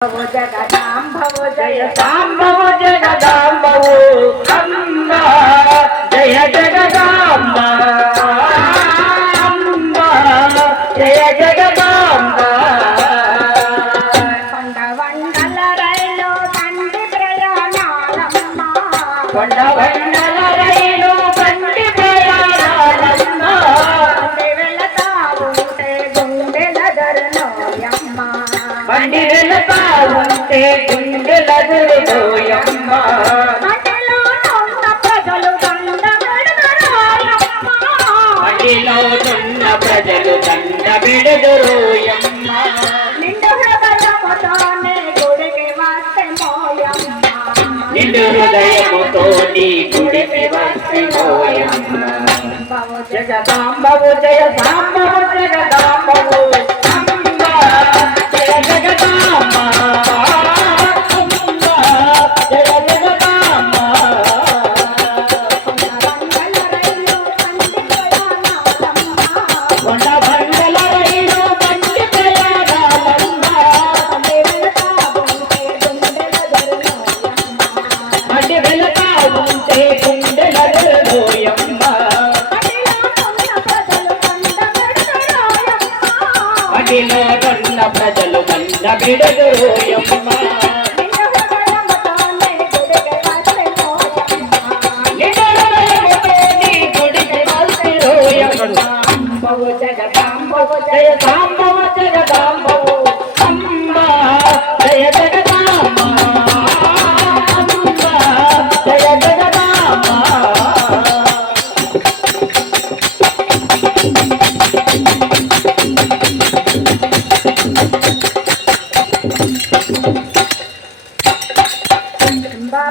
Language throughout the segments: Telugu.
जगदाम्बवो जय साम्बवो जगदाम्बवो अम्बा जय जगदाम्बा अम्बा जय जगदाम्बा కొండవండల రైలు బండి ప్రయాణాలమ్మ కొండవండల రైలు బండి ప్రయాణాలమ్మ వెళతా ఉంటే గుండెలదరునోయమ్మ బండి వెళతా ఉంటే గుండెలదరునోయమ్మ మడిలో ఉన్న ప్రజలు దండ పెడదరోయమ్మ మడిలో ఉన్న ప్రజలు దండ పెడదరోయమ్మ నిండు హృదయముతో నీ గుడికి వచ్చి మోయమ్మ జగదాంబవు జయ సాంబవు జగదాంబవు అంబ జయ జగదాంబ అంబ జయ జగదాంబ కొండబండల రైలు బండి ప్రయాణాలమ్మ అడ్డి వెళతా ఉంటే గుండెలదరునోయమ్మ అడిలో కన్న ప్రజలు కంద బిడదరోయమ్మ జగదాంబవు జయ సాంబవు జగదాంబవు అంబ జయ జగదాంబ అంబ జయ జగదాంబ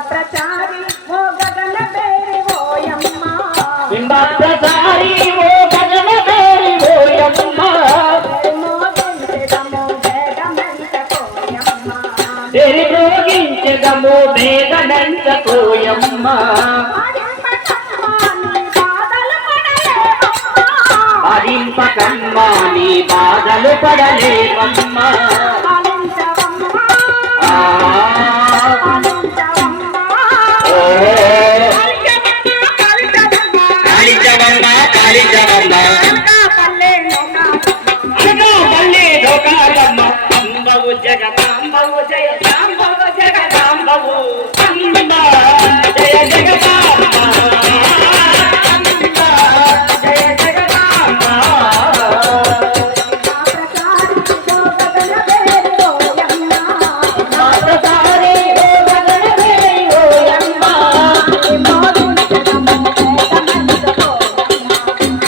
ప్రచారి ఓ గగన బేరి ఓయమ్మ బింబ ప్రచారి ఓ గగన బేరి ఓయమ్మ తెరి భోగించదము వేగనంత కోయమ్మ హరింపకమ్మ నీ బాధలు పడలేవమ్మ జగదాంబవు జయ సాంబవు జగదాంబవు అంబ జయ జగదాంబ అంబ జయ జగదాంబ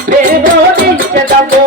వేరు బోధించదము